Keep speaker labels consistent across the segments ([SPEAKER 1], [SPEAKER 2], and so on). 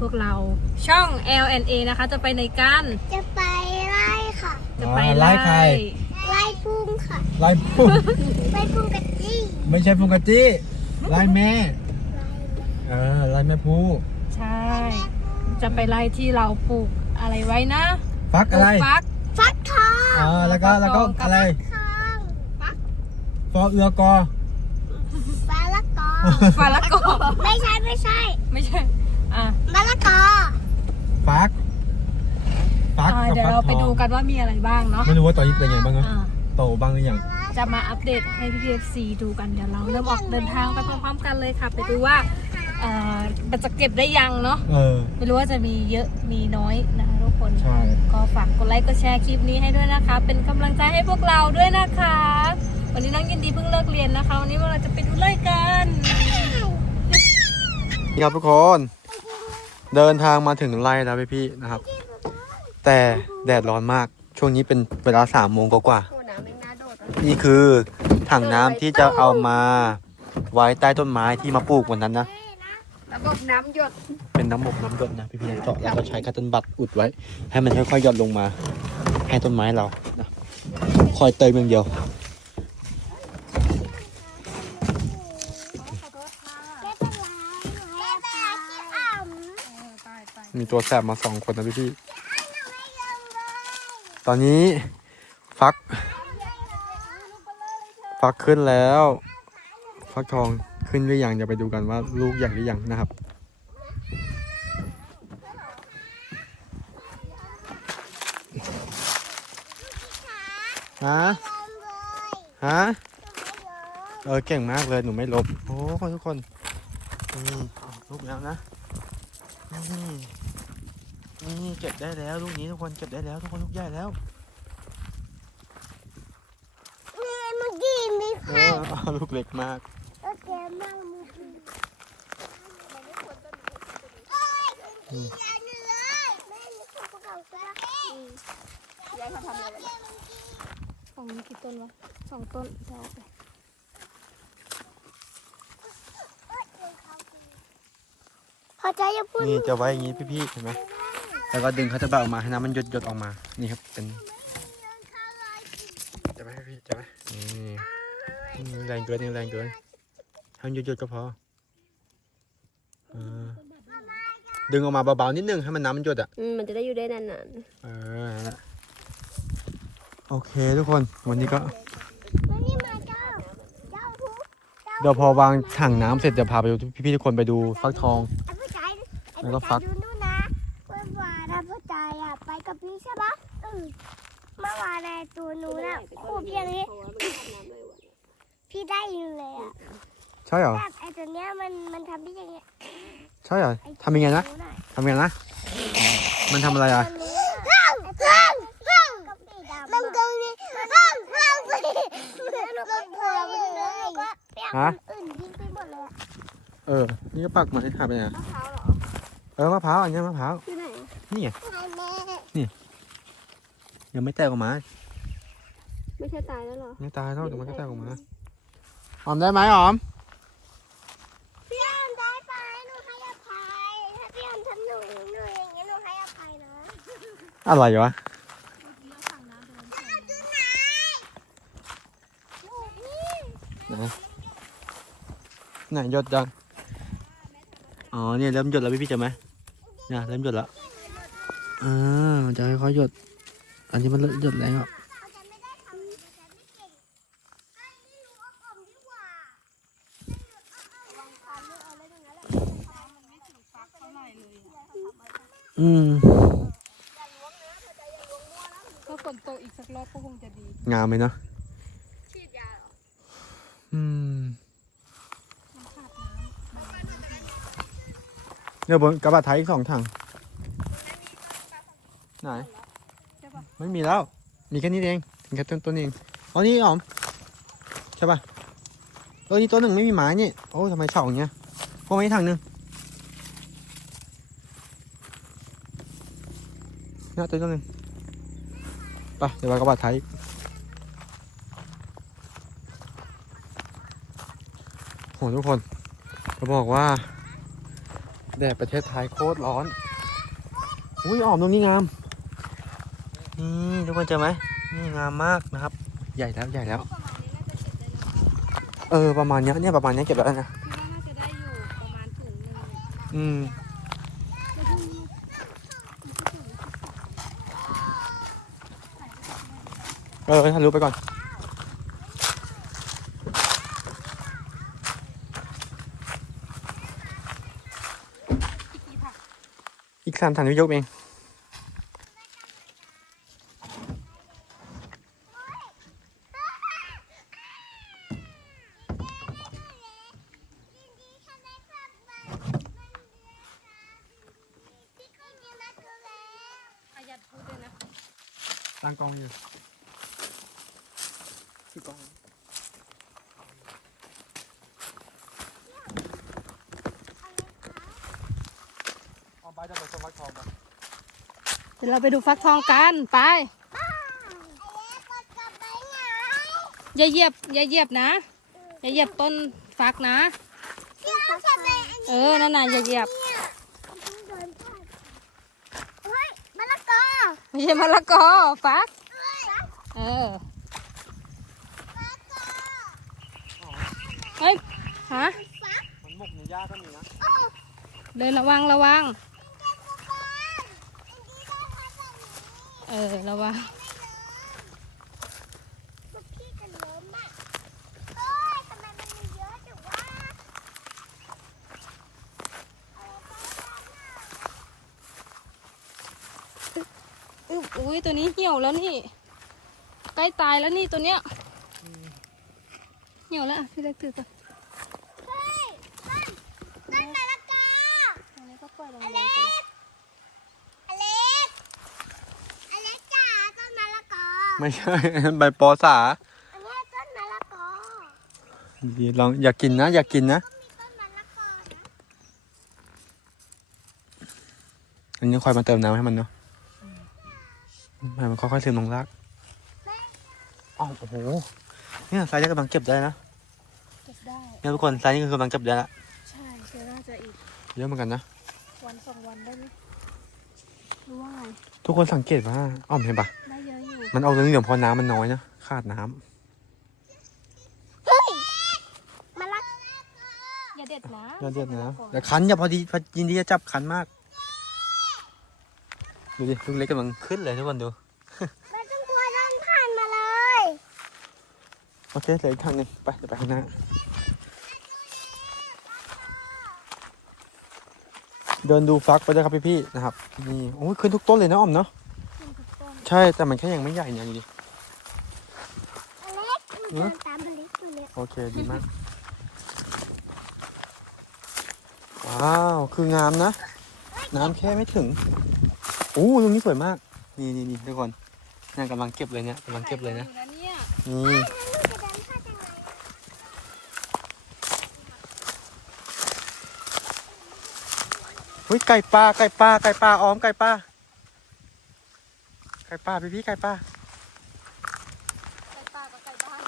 [SPEAKER 1] พวกเราช่อง LNA นะคะ จะไปในกัน
[SPEAKER 2] จะไปไล่ค่ะ
[SPEAKER 1] จะไป
[SPEAKER 3] อ่าไล่ใคร
[SPEAKER 2] ไล่พุ่งค่ะ
[SPEAKER 3] ไล่พุ่ง
[SPEAKER 2] ไล่พุ่งกับจี้
[SPEAKER 3] ไม่ใช่พุงกะจี้ไล่แม่เออไล่แม่พู
[SPEAKER 1] ใช่ จะไปไล่ที่เราปลูกอะไรไว้นะ
[SPEAKER 3] ฟัก
[SPEAKER 1] ปลู
[SPEAKER 3] อะไร
[SPEAKER 1] กฟัก
[SPEAKER 2] ฟักทอง
[SPEAKER 3] อ่าแล้วก็แล้วก็อะไร
[SPEAKER 2] ทองฟัก
[SPEAKER 3] ฟอเอือกอ
[SPEAKER 2] มะละกอ
[SPEAKER 1] ฟาละกอ
[SPEAKER 2] ไม่ใช่ไม่ใช่
[SPEAKER 1] ไม่ใช่อะ
[SPEAKER 2] มะละกอ
[SPEAKER 3] ฟักฟัก
[SPEAKER 1] อ่า
[SPEAKER 3] กับ
[SPEAKER 1] เดี๋ยว
[SPEAKER 3] ฟัก
[SPEAKER 1] เรา
[SPEAKER 3] ท
[SPEAKER 1] ไป
[SPEAKER 3] อง
[SPEAKER 1] ดูกันว่ามีอะไรบ้างเนาะ
[SPEAKER 3] ไม่รู้ว่าตอนนี้เป็นไงบ้างเนอะ
[SPEAKER 1] อ่า
[SPEAKER 3] โตบ้างหรือยัง
[SPEAKER 1] จะมาอัปเดตให้พี่พีเอฟซีดูกันเดี๋ยวเราเริ่มออกเดินทางไปพร้อมๆกันเลยค่ะ ไปดูว่าเอ่อมันจะเก็บได้ยังเนาะ
[SPEAKER 3] เออ
[SPEAKER 1] ไม่รู้ว่าจะมีเยอะมีน้อยนะคะทุกคน
[SPEAKER 3] ใช่
[SPEAKER 1] ก็ฝากกดไลค์กดแชร์คลิปนี้ให้ด้วยนะคะ เป็นกำลังใจให้พวกเราด้วยนะคะ วันนี้น้องยินดีเพิ่งเลิกเรียนนะคะ วันนี้เราจะไปดูไล่กัน
[SPEAKER 3] นี่ครับทุกคน เดินทางมาถึงไร่แล้วพี่พี่ๆนะครับ แต่แดดร้อนมากช่วงนี้เป็นเวลาสามโมงกว่า
[SPEAKER 2] โอ้น้ำไม่น่าโดด
[SPEAKER 3] ๆนี่คือถังน้ำที่จะเอามาไว้ใต้ต้นไม้ที่มาปลูกวันนั้นนะ
[SPEAKER 2] ระบบน้ำหยด
[SPEAKER 3] เป็นน้ำบกน้ำหยดนะพี่พี่ๆเจาะแล้วก็ใช้คัตเติลบัตอุดไว้ ให้มันค่อยๆหยดลงมา ให้ต้นไม้เรานะคอยเติมอย่างเดียว
[SPEAKER 2] ไม่เป็นไรไม่เป็นไรที่อ่ำ
[SPEAKER 3] มีตัวแสบมาสองคนนะพี่พี่ตอนนี้ฟัก ฟักขึ้นแล้ว ฟักทองขึ้นหรือยังเดี๋ยวไปดูกันว่าลูกใหญ่หรือยังนะครับ ฮะ ฮะ เออเก่งมากเลยหนูไม่ลบ โอ้ทุกคนนี่ลูกแล้วนะนี่ นี่เก็บได้แล้วลูกนี้ทุกคนเก็บได้แล้วทุกคนลูกใหญ่แล้ว
[SPEAKER 2] นี่ไงเมื่อกี้มี
[SPEAKER 3] เออเอาลูกเล็กมาก
[SPEAKER 2] โอเคมากเมื่อกี้เฮ้ยใหญ่เลยแม่มีตัวประกอบด้วยยายเขาทำอะไร
[SPEAKER 1] ของนี้กี่ต้นวะสองต้นเดี๋ยวเอาไป
[SPEAKER 2] พอใจจะพูด
[SPEAKER 3] นี่จะไว้อย่างนี้พี่ๆเห็นไหม แล้วก็ดึงเขาจะเบาออกมาให้น้ำมันหยดหยดออกมา นี่ครับเป็นจะไหมพี่จะไหมนี่นี่แรงเกินนี่แรงเกินให้มันหยดหยดก็พอดึงออกมาเบาๆนิดนึงให้มันน้ำมันหยดอะ
[SPEAKER 4] มันจะได้อยู่ได้นาน
[SPEAKER 3] เออนั่นแหละโอเคทุกคนวันนี้ก็
[SPEAKER 2] เดี๋
[SPEAKER 3] ยวพอวางถังน้ำเสร็จเดี๋ยวพาไปดูพี่ๆทุกคนไปดูฟักทอง แล้วก็ฟั
[SPEAKER 2] ก กับพี่ใช่ปะเออเมื่อวานในตัวหนูน่ะคู่เพียงนี้
[SPEAKER 4] ๆเพราะว่ามันทำน้ำเลยวัน
[SPEAKER 2] พี่ได้ยินเลยอะ
[SPEAKER 3] ใช่เหรอ
[SPEAKER 2] แบบไอ้ตัวเนี้ยมันมันทำพี่อย่างเงี้ย
[SPEAKER 3] ใช่เหรอ
[SPEAKER 2] ไอ้
[SPEAKER 3] ทำยังไงนะ
[SPEAKER 2] ตัวหน่อย
[SPEAKER 3] ทำยังไงนะ มันทำอะไรอะ
[SPEAKER 2] ห้องห้องห้องมันตรงนี้ห้องห้องสิแล้วหนูก็โผล่ไปเลยก็เปียก
[SPEAKER 3] ฮะ
[SPEAKER 2] คนอื่นยิงไปหมดเลยอะ
[SPEAKER 3] เออ นี่ก็ปักมาให้หายไปไหนอะเออมะพร้าวอันนี้มะพร้าว
[SPEAKER 4] ที่ไหน
[SPEAKER 3] นี่ไง
[SPEAKER 2] แม่
[SPEAKER 3] ยังไม่แตกออกมา
[SPEAKER 4] ไม่ใช่ตายแล้วเหรอ
[SPEAKER 3] ไม่ตายแล้วเดี๋ยวมันก็แตกออกมาออมได้ไหมออม
[SPEAKER 2] พี่อันได้ไปหนูให้อภัย ถ้าพี่อันทำหนูหนูอย่างเงี้ยหนูให้อภัยนะ
[SPEAKER 3] อะไรวะ
[SPEAKER 2] หนูนี่
[SPEAKER 3] ไหนไหนหยดยังอ๋อเนี่ยเริ่มหยดแล้วพี่พี่เจอไหมเนี่ยเริ่มหยดแล้ว อ่ามันจะค่อยๆหยด อันนี้มันเริ่มหยดแรงอะ
[SPEAKER 2] เขาจะไม่ได้ทำเขาจะไม่เก่งไอ้นี่หนูเอาผมดีกว่าระวังคันเอาเล่นอย่างนั้นแหละ
[SPEAKER 3] อืม
[SPEAKER 1] ถ้าฝนตกอีกสักรอบก็คงจะดี
[SPEAKER 3] งามเลยเนาะ
[SPEAKER 4] ฉีดยาเหรอ
[SPEAKER 3] อืมเนี่ยบนกระบะไทยอีกสองถัง ไหน
[SPEAKER 1] ใช่ปะ
[SPEAKER 3] ไม่มีแล้ว มีแค่นี้เองมีแค่ต้นต้นเองอ๋อนี่อ๋อมใช่ปะเออนี่ต้นหนึ่งไม่มีไม้นี่ โอ้ทำไมเฉาอย่างเงี้ยพวกไม้ถังหนึ่งน่าต้นต้นหนึ่งไปเดี๋ยวไปกระบะไทยโหทุกคนจะบอกว่าแดดประเทศไทยโคตรร้อน อุ้ยออมตรงนี้งาม นี่ทุกคนเจอไหมนี่งามมากนะครับ ใหญ่แล้วใหญ่แล้ว
[SPEAKER 1] เอ
[SPEAKER 3] อประมาณเนี้ยเนี่ยประมาณเนี้ยเก็บแล้วนะ
[SPEAKER 1] คิดว่าน่าจะได้อยู่ประมาณถุงหนึง
[SPEAKER 3] อืม เออทะลุไปก่อน อีกสามถังพี่ยกเอง
[SPEAKER 1] ประหยัดพูดด้วยนะ
[SPEAKER 3] ตั้งกล้องอยู่คือกล้องเอาไปจะไปสมัครทองกัน
[SPEAKER 1] เดี๋ยวเราไปดูฟักทองกันไปอย่าเหยียบอย่าเหยียบนะอย่าเหยียบต้นฟักนะ เออนั่นน่ะอย่าเหยียบ
[SPEAKER 2] เฮ้ยมะละกอ
[SPEAKER 1] ไม่ใช่มะละกอฟัก เออเฮ้ยฮะ
[SPEAKER 3] มันหมกในหญ้าก็มีนะ
[SPEAKER 1] เดินระวังระวัง เออ ระวัง
[SPEAKER 2] ลูกพี่กันล้มอะเฮ้ยทำไมมันมีเยอะจังวะ
[SPEAKER 1] อุ๊ยอุ้ย ตัวนี้เหี่ยวแล้วนี่ ใกล้ตายแล้วนี่ตัวเนี้ยเหี่ยวแล้วอะพี่เล็กถือก่อน
[SPEAKER 2] เฮ้ยต้นต้นมะละกอ
[SPEAKER 1] ตัวนี้ก็ปล่อยลง
[SPEAKER 2] อ
[SPEAKER 1] เล
[SPEAKER 2] เล็
[SPEAKER 1] ย
[SPEAKER 2] กอเล็กอเล็กจ๋าต้นมะละกอ
[SPEAKER 3] ไม่ใช่ ใบปอสา
[SPEAKER 2] อันนี้ต้นมะละกอ
[SPEAKER 3] ดีลองอยากกินนะ อยากกินนะ
[SPEAKER 2] มีต้นมะละกอนะ
[SPEAKER 3] อันนี้คอยมาเติมน้ำให้มันเนาะให้มันค่อยๆซึมลงรากอ้าวโอ้โห เนี่ยสายนี้กำลังเก็บได้นะ
[SPEAKER 1] เก็บได้
[SPEAKER 3] เนี่ยทุกคนสายนี้คือกำลังเก็บได้ละ
[SPEAKER 1] ใช่เชื่อน่าจะอีก
[SPEAKER 3] เยอะเหมือนกันนะ
[SPEAKER 1] วันสองวันได้ไหมรู้ว่าไง
[SPEAKER 3] ทุกคนสังเกตว่าอ้อมเห็นปะ
[SPEAKER 1] ได้เยอะอยู่
[SPEAKER 3] มันเอาเรื่องเหลืองๆเพราะน้ำมันน้อยนะ ขาดน้ำ
[SPEAKER 2] เฮ้ยมะละกอ
[SPEAKER 1] อย่าเด็ดนะ
[SPEAKER 3] อย่าเด็ดนะแต่คันอย่าพอดีพอยินดีจะจับคันมาก ดูดิลูกเล็กกำลังขึ้นเลยทุกคนดู
[SPEAKER 2] ไม่ต้องกลัวเดินผ่านมาเลย
[SPEAKER 3] โอเคเหลืออีกทางหนึงไปเดี๋ยวไปข้างหน้า เดินดูฟักไปด้วยครับพี่ๆนะครับ นี่โอ้ยขึ้นทุกต้นเลยนะอ้อมเนาะ
[SPEAKER 1] ขึ้นทุกต้น
[SPEAKER 3] ใช่ แต่มันแค่ยังไม่ใหญ่เนี่ยดูดิ
[SPEAKER 2] อเล็กมันเดินตามอเล็กมาเลย
[SPEAKER 3] โอเค ดีมาก ว้าว คืองามนะ น้ำแค่ไม่ถึงโอ้ตรงนี้สวยมาก นี่นี่นี่ทุกคนนี่กำลังเก็บเลยเนี่ยกำลังเก็บเลยนะ
[SPEAKER 1] อยู่นะเนี่ย
[SPEAKER 3] นี่
[SPEAKER 2] แล้วลูกจะเดินผ่านยังไงอะ
[SPEAKER 3] เฮ้ยไก่ปลาไก่ปลาไก่ปลาอ้อมไก่ปลาไก่ปลาพี่พี่ไก่ปลา
[SPEAKER 1] ไก่ป่ากับไก่บ้าน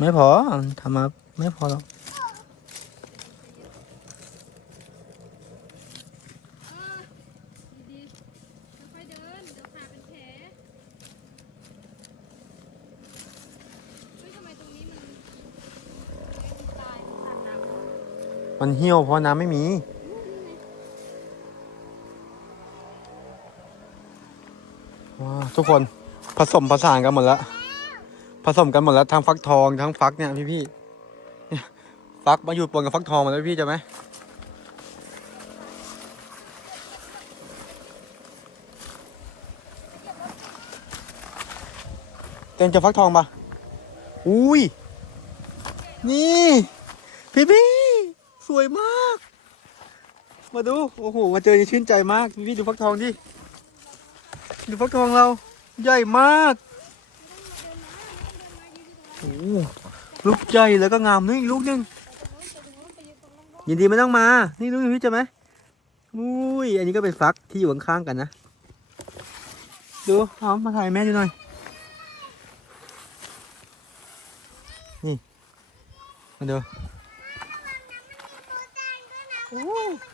[SPEAKER 3] ไม่พอทำมาไม่พอหรอก
[SPEAKER 1] ดีๆค่อยๆเดินเดี๋ยวขาเป็นแผลเฮ้ยทำไมตรงนี้มัน
[SPEAKER 3] เหี่ยวเพราะน้ำไม่มี ว้าทุกคนผสมผสานกันหมดแล้ว ผสมกันหมดแล้วทั้งฟักทองทั้งฟักเนี่ยพี่พี่ฟักมาอยู่ปนกับฟักทองหมาแล้วพี่จะไหมเต็มจะฟักทองปะอุ้ย นี่ พี่พี่สวยมาก มาดู โอ้โห มาเจอจะชื่นใจมาก พี่พี่ดูฟักทองดิ ดูฟักทองเรา ใหญ่มาก โอ้ลูกใหญ่แล้วก็งามนี่อีกลูกหนึงยินดีไม่ต้องมา นี่ลูกหนึงพี่จะไหมอุ้ย อันนี้ก็เป็นฟักที่อยู่ข้างๆกันนะ ดูหอมมาถ่ายแม่ดูหน่อย นี่ มาดู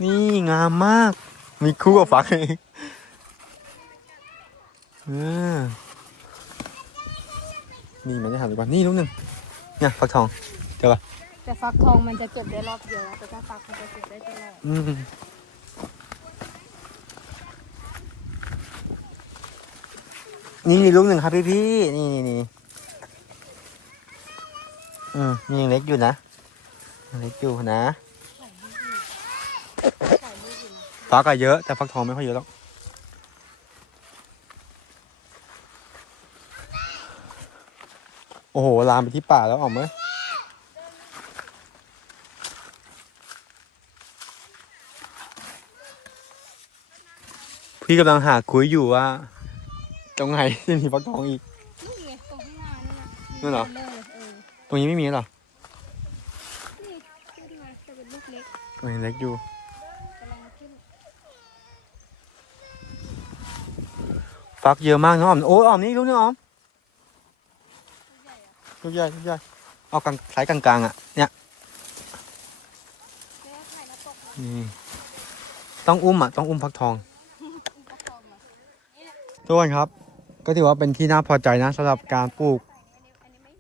[SPEAKER 3] นี่งามมาก มีคู่กับฟักเองเออ นี่มันจะหาดีกว่านี่ลูกหนึ่งเนี่ยฟักทองเจอปะ
[SPEAKER 1] แต่ฟักทองมันจะเก็บได้รอบเดียวนะแต่ถ้าฟักมันจะเก็บได้ตลอด
[SPEAKER 3] อืมนี่มีลูกหนึ่งครับพี่พี่ๆนี่นี่นี่อืมมียังเล็กอยู่นะยังเล็กอยู่นะฟักอะเยอะแต่ฟักทองไม่ค่อยเยอะหรอก โอ้โห ลามไปที่ป่าแล้วออกไหมพี่กำลังหาคุยอยู่ว่า ตรงไหนที่มีฟักทองอีก
[SPEAKER 1] นี่ไงตรงข้างหน้านี่นะ
[SPEAKER 3] นั่นเหรอ
[SPEAKER 1] เลยเออ
[SPEAKER 3] ตรงนี้ไม่มีหรอ
[SPEAKER 1] นี่ขึ้นมาจะเป็นลูกเล็ก
[SPEAKER 3] ตรงนี้เล็กอยู่
[SPEAKER 1] กำลังขึ้น
[SPEAKER 3] ฟักเยอะมากน้องออม โอ้ยออมนี่ลูกนึงออม ลูกใหญ่ลูกใหญ่เอากลางสายกลางๆอะ เนี่ย
[SPEAKER 1] แม่ถ่ายแล้วตกมา
[SPEAKER 3] นี่ต้องอุ้มอะต้องอุ้มฟักทอง
[SPEAKER 1] อุปกรณ์มา
[SPEAKER 3] ทุกคนครับ ก็ถือว่าเป็นที่น่าพอใจนะสำหรับการปลูก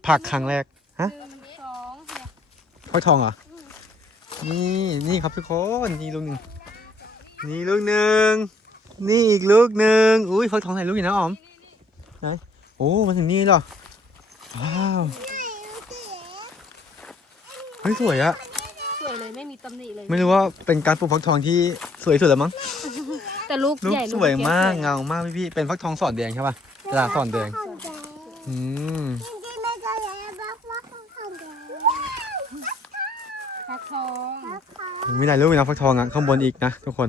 [SPEAKER 3] ผักครั้งแรกฮะ
[SPEAKER 1] หนึ่งสองเนี่ย
[SPEAKER 3] ฟักทองเหรอนี่นี่ครับทุกคนนี่ลูกหนึ่งนี่ลูกหนึ่งนี่อีกลูกหนึ่งอุ้ยฟักทองไหนลูกอยู่นะออมไหนโอ้มาถึงนี่เหรอ ว้าว เฮ้ยสวยอะ
[SPEAKER 1] สวยเลยไม่มีตำหนิเลย
[SPEAKER 3] ไม่รู้ว่าเป็นการปลูกฟักทองที่สวยสุดแล้วมั้ง
[SPEAKER 1] แต่ลูก
[SPEAKER 3] ลูก
[SPEAKER 1] ใหญ่
[SPEAKER 3] สวย
[SPEAKER 1] เล็
[SPEAKER 3] มาก
[SPEAKER 1] สวย
[SPEAKER 3] เงามากพี่พี่เป็นฟักทองสอดแดงใช่ป่ะเวลาสอดแดงอืม
[SPEAKER 1] ฟักทอง
[SPEAKER 3] มีหลายลูกมีนะฟักทองอะข้างบนอีกนะทุกคน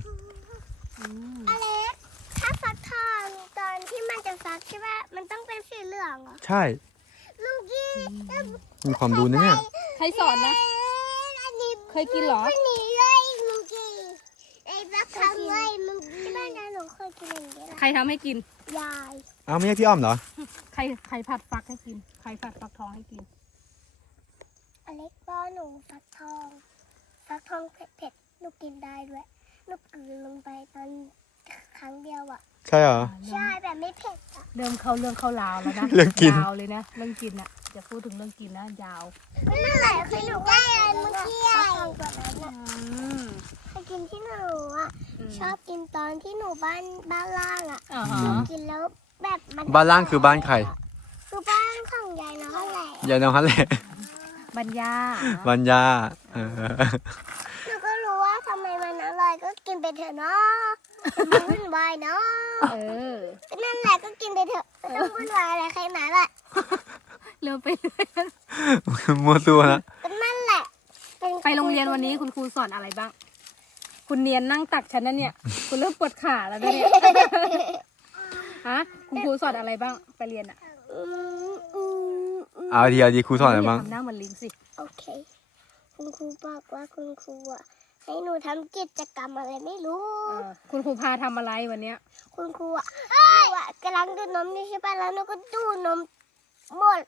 [SPEAKER 1] อืม
[SPEAKER 2] อเล็กถ้าฟักทองตอนที่มันจะฟักใช่ป่ะมันต้องเป็นสีเหลืองเหรอ
[SPEAKER 3] ใช่
[SPEAKER 2] ลุงกี้
[SPEAKER 3] มีความรู้นะเนี่ย
[SPEAKER 1] ใครสอนนะ
[SPEAKER 2] อันนี้
[SPEAKER 1] เคยกินเหรอ
[SPEAKER 2] อันนี้เลยลุงกี้ไอ้ฟักทองเลยมึงที่บ้านยายหนูเคยกินอย่างนี้แหละ
[SPEAKER 1] ใครทำให้กิน
[SPEAKER 2] ยาย
[SPEAKER 3] อ้าวไม่ใช่พี่อ้อมเหรอ
[SPEAKER 1] ใครใครผัดฟักให้กิน ใครผัดฟักทองให้กิน
[SPEAKER 2] อเล็กป้อนหนูฟักทองฟักทองเผ็ดๆหนูกินได้ด้วยหนูกลืนลงไปตอน ครั้งเดียวอะ
[SPEAKER 3] ใช่เหรอ
[SPEAKER 2] ใช่แบบไม่เผ็ดอะ
[SPEAKER 1] เริ่มเข้าเรื่องเข้าราวแล้วนะ
[SPEAKER 3] เรื่องกิน
[SPEAKER 1] ยาวเลยนะเรื่องกินอะอย่าพูดถึงเรื่องกินนะยาว
[SPEAKER 2] นั่นแหละคือหนูได้อะไรเมื่อกี้ฟักทองตัวนั้นอะ
[SPEAKER 1] อืม
[SPEAKER 2] เคยกินที่หนูอะ ชอบกินตอนที่หนูบ้านบ้านล่างอะ
[SPEAKER 1] อ่า
[SPEAKER 2] หนู
[SPEAKER 1] ฮะ
[SPEAKER 2] กินแล้วแบบมัน
[SPEAKER 3] บ้านล่างคือบ้านใคร
[SPEAKER 2] คือบ้านของยายน้องแหละ
[SPEAKER 3] ยายน้องฮันแหละ
[SPEAKER 1] บรรยา
[SPEAKER 3] บ้านยาเออ
[SPEAKER 2] ก็กินไปเถอะเนาะไม่วุ่นวายเนาะ
[SPEAKER 1] เออ
[SPEAKER 2] ก็นั่นแหละก็กินไปเถอะไม่ต้องวุ่นวายอะไรใครหนาละ
[SPEAKER 1] เร็วไปเลย
[SPEAKER 3] มัวตัวนะ
[SPEAKER 2] ก็นั่นแหละเป็
[SPEAKER 1] ไปโรงเรียนวันนี้คุณครูสอนอะไรบ้าง คุณเนียนนั่งตักฉันนั่นเนี่ย คุณเริ่มปวดขาแล้วนะเนี่ยฮะคุณครูสอนอะไรบ้างไปเรียนอะ
[SPEAKER 2] อืมอืมอืม
[SPEAKER 3] เอาดีเอาดีครูสอนอะไรบ้าง
[SPEAKER 1] ทำหน้าเหมือนลิงสิ
[SPEAKER 2] โอเค คุณครูบอกว่าคุณครูอะ ให้หนูทำกิจกรรมอะไรไม่รู้
[SPEAKER 1] เออคุณครูพาทำอะไรวันเนี้ย
[SPEAKER 2] คุณครูอะหนูอะกำลังดูดนมอยู่ใช่ป่ะแล้วหนูก็ดูดนมหมด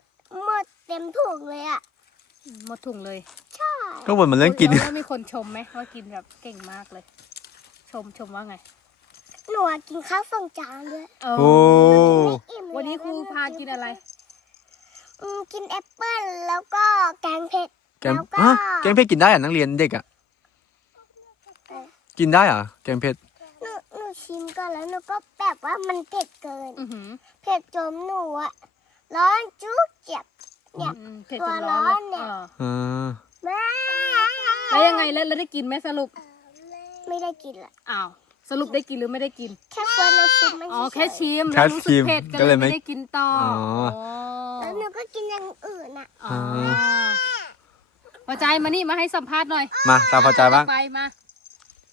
[SPEAKER 2] หมดเต็มถุงเลยอะ
[SPEAKER 1] หมดถุงเลย
[SPEAKER 2] ใช่
[SPEAKER 3] ก็บ่นมันเรื่องกิน
[SPEAKER 1] แล้วแล้วมีคนชมไหมว่ากินแบบเก่งมากเลย ชมชมว่าไง
[SPEAKER 2] หนูอะกินข้าวสองจานด้วย
[SPEAKER 1] เออ
[SPEAKER 3] โอ้
[SPEAKER 2] อิ่มเลย
[SPEAKER 1] วันนี้ครูพากินอะไร
[SPEAKER 2] อืมกินแอปเปิ้ลแล้วก็แกงเผ็ด
[SPEAKER 3] แกง
[SPEAKER 2] แล้วก็
[SPEAKER 3] อะแกงเผ็ดกินได้เหรอะนักเรียนเด็กอะ กินได้เหรอะแกงเผ็ด
[SPEAKER 2] หนูหนูชิมก่อนแล้วหนูก็แบบว่ามันเผ็ดเกิน
[SPEAKER 1] อือหือ
[SPEAKER 2] เผ็ดจนหนูอะร้อนจุ๊บเจ็บ เนี่ย
[SPEAKER 1] อืมเผ็ดจนร้อน
[SPEAKER 2] ตัวร้อนเนี่
[SPEAKER 1] เลย
[SPEAKER 2] ย
[SPEAKER 1] เออ
[SPEAKER 3] อ่า
[SPEAKER 2] แม่
[SPEAKER 1] แล้วยังไงแล้วแล้วได้กินไหมสรุป
[SPEAKER 2] ไม่ได้กินละ
[SPEAKER 1] อ้าวสรุปได้กินหรือไม่ได้กิน
[SPEAKER 2] แค่เฟิร์นน้ำซุปมัน
[SPEAKER 1] อ๋อ
[SPEAKER 2] เฉ
[SPEAKER 1] แค่
[SPEAKER 2] ย
[SPEAKER 1] ชิม
[SPEAKER 3] แค่
[SPEAKER 1] แล้วรู้สึ
[SPEAKER 3] ชิ
[SPEAKER 1] ก
[SPEAKER 3] ม
[SPEAKER 1] เผ็ด
[SPEAKER 3] ก็
[SPEAKER 1] ก็
[SPEAKER 3] เล
[SPEAKER 1] เลยย
[SPEAKER 3] ไม่
[SPEAKER 1] ไม่ได้กินต่ออ
[SPEAKER 3] อ
[SPEAKER 2] ๆแล้วหนูก็กินอย่างอื่นอะ
[SPEAKER 1] อ๋อพอใจมานี่มาให้สัมภาษณ์หน่อย
[SPEAKER 3] มาตามพอใจบ้าง
[SPEAKER 1] ไปมา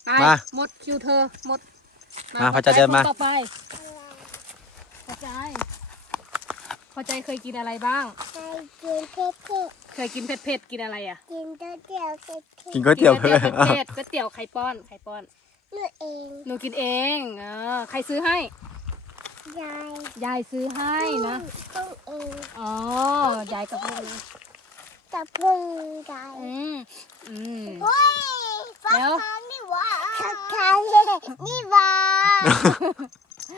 [SPEAKER 1] ไป
[SPEAKER 3] มา
[SPEAKER 1] หมดคิวเธอหมด
[SPEAKER 3] มาพอใจเดินมา
[SPEAKER 1] คนต่อไปพอใจพอใจเคยกินอะไรบ้าง
[SPEAKER 2] ใครกินเผ็ดเผ็ด
[SPEAKER 1] เคยกินเผ็ดๆกินอะไรอะ
[SPEAKER 2] กินก๋วยเตี๋ยวเผ็ดเผ็ด
[SPEAKER 3] กินก๋วยเตี๋ยว
[SPEAKER 1] กิ
[SPEAKER 3] เลย
[SPEAKER 1] นก๋วยเตี๋ยวเผ็ดๆก๋วยเตี๋ยวใครป้อนใครป้อน
[SPEAKER 2] หนูเอง
[SPEAKER 1] หนูกินเองเออใครซื้อให้
[SPEAKER 2] ยาย
[SPEAKER 1] ยายซื้อให้นะ
[SPEAKER 2] พึ่งเอง
[SPEAKER 1] อ๋อยายกับลูก
[SPEAKER 2] จะพึ่งยาย
[SPEAKER 1] อืมอืม
[SPEAKER 2] เฮ้ยฟัก
[SPEAKER 1] แล้ว
[SPEAKER 2] ทองนี่หว่าฟักทอง นี่วา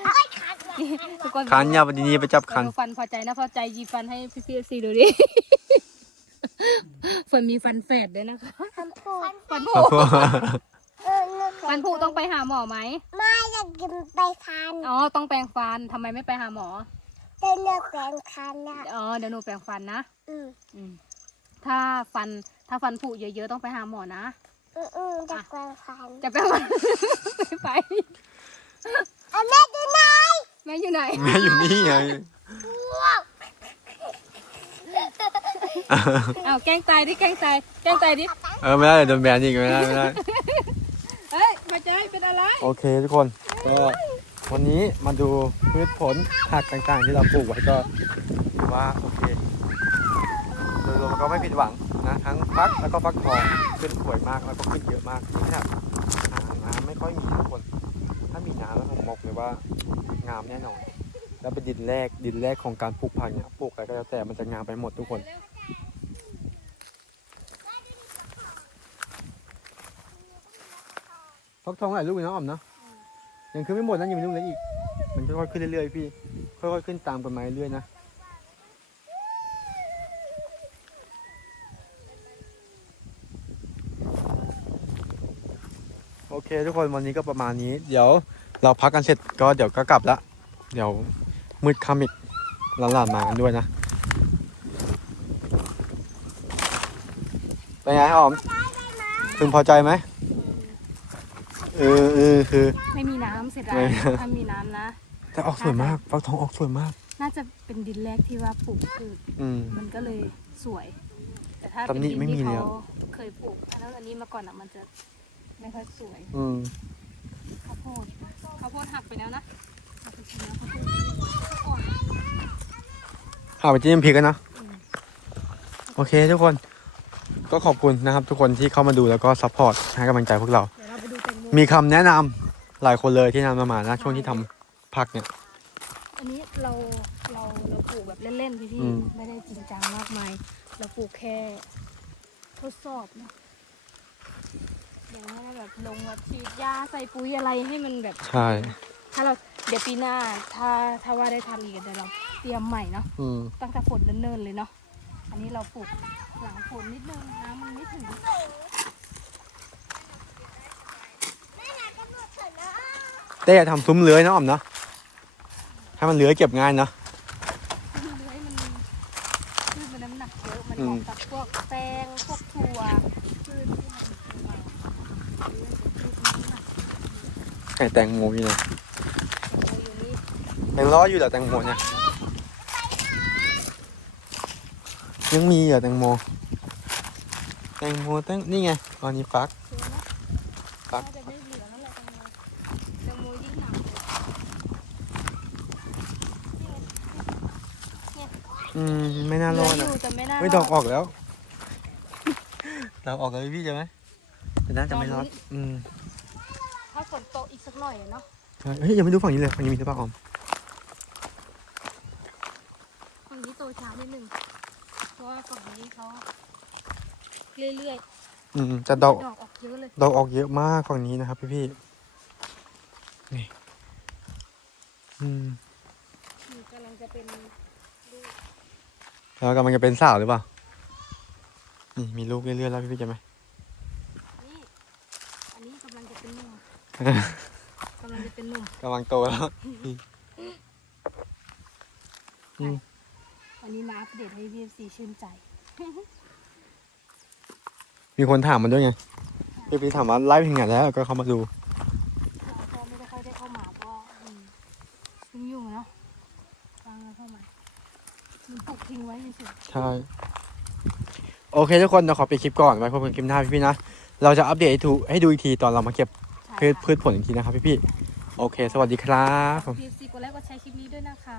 [SPEAKER 2] เฮ้ยขาดว่ะ
[SPEAKER 1] ทุกคน
[SPEAKER 3] คันยาปฏินีไปจับคัน
[SPEAKER 1] ฟันพอใจนะพอใจยีฟันให้พี่พีซีดูดิฟันมีฟันแฝดด้วยนะคะ
[SPEAKER 2] คำพูด
[SPEAKER 1] ฟันผุ
[SPEAKER 3] ขอโทษ
[SPEAKER 2] เออหนูเคย
[SPEAKER 1] ฟันผุต้องไปหาหมอไหม
[SPEAKER 2] ไม่อยากกินไปคัน
[SPEAKER 1] อ๋อ ต้องแปรงฟันทำไมไม่ไปหาหมอ
[SPEAKER 2] เดินเลือกแปลงคันอะ
[SPEAKER 1] อ๋อ เดี๋ยวหนูแปรงฟันนะ
[SPEAKER 2] อืม
[SPEAKER 1] อืมถ้าฟันถ้าฟันผุเยอะๆต้องไปหาหมอนะ
[SPEAKER 2] อืมอืมจะแปลงคัน
[SPEAKER 1] จะแปรงฟันไม่ไป
[SPEAKER 2] เอาแม่ดูหน่อย
[SPEAKER 1] แม่อยู่ไหน
[SPEAKER 3] แม่อยู่นี่ไง
[SPEAKER 2] ว้าว
[SPEAKER 1] อ้าวแกล้งตายดิแกล้งตายแกล้งตายดิ
[SPEAKER 3] เออไม่ได้เดี๋ยวโดนแบนอีกไม่ได้ไม่ได้
[SPEAKER 1] เฮ้ยมาใจเป็นอะไร
[SPEAKER 3] โอเคทุกคนก็วันนี้มาดูพืชผลผักต่างๆ ที่เราปลูกไว้ก็ถือว่าโอเคโดยรวมก็ไม่ผิดหวัง นะทั้งฟักแล้วก็ฟักทองขึ้นสวยมากแล้วก็ขึ้นเยอะมากนี่ขนาดหาน้ำไม่ค่อยมีทุกคน ถ้ามีน้ำแล้วผมบอกเลยว่างามแน่นอน แล้วเป็นดินแรกดินแรกของการปลูกผักเนี่ยปลูกอะไรก็แล้วแต่มันจะงามไปหมดทุกคนฟักทองหลายลูกเนาะอ่อมเนาะยังขึ้นไม่หมดนะยังมีลูกเลืออีก มันค่อยๆขึ้นเรื่อยๆพี่ค่อยๆขึ้นตามกันมาเรื่อยๆนะ เคทุกคนวันนี้ก็ประมาณนี้ เดี๋ยวเราพักกันเสร็จก็เดี๋ยวก็กลับละเดี๋ยวมืดค่ำอีกหลานๆมากันด้วยนะเป็นไงออมพึงพอใจไหมเออเออคือ
[SPEAKER 1] ไม่มีน้ำเสียดา
[SPEAKER 3] ไม่
[SPEAKER 1] ยถ้ามีน้ำนะ
[SPEAKER 3] แต่ออกสวยมากฟักทองออกสวยมาก
[SPEAKER 1] น่าจะเป็นดินแรกที่ว่าปลูกคือ
[SPEAKER 3] อืม
[SPEAKER 1] มันก็เลยสวย แต่ถ้า
[SPEAKER 3] ตำหนิ
[SPEAKER 1] เป็นดิน
[SPEAKER 3] ไม่มี
[SPEAKER 1] ที่
[SPEAKER 3] เลย
[SPEAKER 1] เขา
[SPEAKER 3] อะ
[SPEAKER 1] เคยปลูกอันนั้นอันนี้มาก่อนอะมันจะ ไม่ค่อยสวย
[SPEAKER 3] อืม
[SPEAKER 1] ข้าวโพดข้าวโพดหักไปแล้วนะหักไปแล้วข้าวโพดอ่อน
[SPEAKER 3] หาไปจิ้มพริกกันนะ
[SPEAKER 1] อืม
[SPEAKER 3] โอเคทุกคนก็ขอบคุณนะครับ ทุกคนที่เข้ามาดูแล้วก็ซัพพอร์ตให้กำลังใจพวกเรา
[SPEAKER 1] เดี๋ยวเราไปดูแตงโม
[SPEAKER 3] มีคำแนะนำหลายคนเลยที่นำมามานะช่วงที่ทำผักเนี่ย
[SPEAKER 1] อันนี้เราเราเราปลูกแบบเล่นๆพี่พี่
[SPEAKER 3] อืม
[SPEAKER 1] ไม่ได้จริงจังมากมายเราปลูกแค่ทดสอบนะ ยังไม่ได้แบบลงว่าฉีดยาใส่ปุ๋ยอะไรให้มันแบบ
[SPEAKER 3] ใช่
[SPEAKER 1] ถ้าเราเดี๋ยวปีหน้า ถ้าถ้าว่าได้ทำอีกเดี๋ยวเราเตรียมใหม่เนาะ
[SPEAKER 3] อืม
[SPEAKER 1] ตั้งแต่ฝนเนิ่นๆเลยเนาะอันนี้เราปลูกหลังฝนนิดนึงน้ำมันไม่ถึง
[SPEAKER 3] แต่อย่าทำซุ้มเลื้อยนะอ่อมเนาะให้มันเลื้อยเก็บง่ายนะ
[SPEAKER 1] คือเลื้อยมันพืชมันน้ำหนักเยอะมัน
[SPEAKER 3] อื
[SPEAKER 1] เห
[SPEAKER 3] ม
[SPEAKER 1] มาะกับพวกแป้งพวกถั่วพืชที่มันเลื้อยพืชมันน้ำหนัก
[SPEAKER 3] ไก่แตงโมนี่เลย
[SPEAKER 1] เราอยู่นี่
[SPEAKER 3] ยังรออยู่เหรอแตงโมเนี่ยยังมีเหรอแตงโม แตงโมแตงนี่ไงตอนนี้ฟัก
[SPEAKER 1] เชื่อนะ
[SPEAKER 3] ครับ
[SPEAKER 1] น่าจะไม่เหลือแล้วแหละแตงโมแตงโมยิ่งหนักเลย
[SPEAKER 3] อืมไม่น่ารอด
[SPEAKER 1] เหลื
[SPEAKER 3] นะ
[SPEAKER 1] ออยู่แต่ไม่น่าร
[SPEAKER 3] ไม่
[SPEAKER 1] อ
[SPEAKER 3] ดอกออกแล้วดอกออกแล้วพี่ใช่ไหมแต่น่าจะไม่รอด อืม
[SPEAKER 1] ถ้าฝนตกอีก สักหน่อยอะเนาะ
[SPEAKER 3] ใช่เฮ้ยยังไม่ดูฝั่งนี้เลยฝั่งนี้มีหรือเปล่าออม
[SPEAKER 1] ฝั่งนี้โตช้านิดนึงเพราะว่าฝั่งนี้เขาเรื่อย
[SPEAKER 3] อืมแต่ดอก
[SPEAKER 1] ๆดอก ออกเยอะเลย
[SPEAKER 3] ดอกออกเยอะมากฝั่งนี้นะครับพี่พี่ๆนี่อืม
[SPEAKER 1] นี่กำลังจะเป็นลูก
[SPEAKER 3] แล้วกำลังจะเป็นสาวหรือเปล่านี่มีลูกเรื่อยๆแล้วพี่พี่ๆจะไหม
[SPEAKER 1] นี่อันนี้กำลังจะเป็นหนุ่มกำลังจะ เป็นหนุ่ม
[SPEAKER 3] กำลังโตแล้วอืม
[SPEAKER 1] วันนี้มาอัปเดตให้พี่ซีชื่นใจ
[SPEAKER 3] มีคนถามมันด้วยไงพี่พี่ๆถามว่าไล่เพลงไหนแล้วก็เข้ามาดู
[SPEAKER 1] เราก็ไม่ได้ค่อยได้เข้ามาเพราะอืมยุ่งยุ่งๆอะเนาะฟังแล้วเข้ามามันปลูกทิ้งไว้เฉย
[SPEAKER 3] ใช่โอเคทุกคนเราขอไปดคลิปก่อนไว้พบกันคลิปหน้าพี่พี่ๆนะเราจะอัปเดตให้ดูให้ดูอีกทีตอนเรามาเก็บ
[SPEAKER 1] ๆใช่
[SPEAKER 3] พืช
[SPEAKER 1] ค่ะ
[SPEAKER 3] พืชผลอีกทีนะครับพี่พี่ๆ โอเค สวัสดีครับผม
[SPEAKER 1] พีซีกดไลค์กดแชร์คลิปนี้ด้วยนะคะ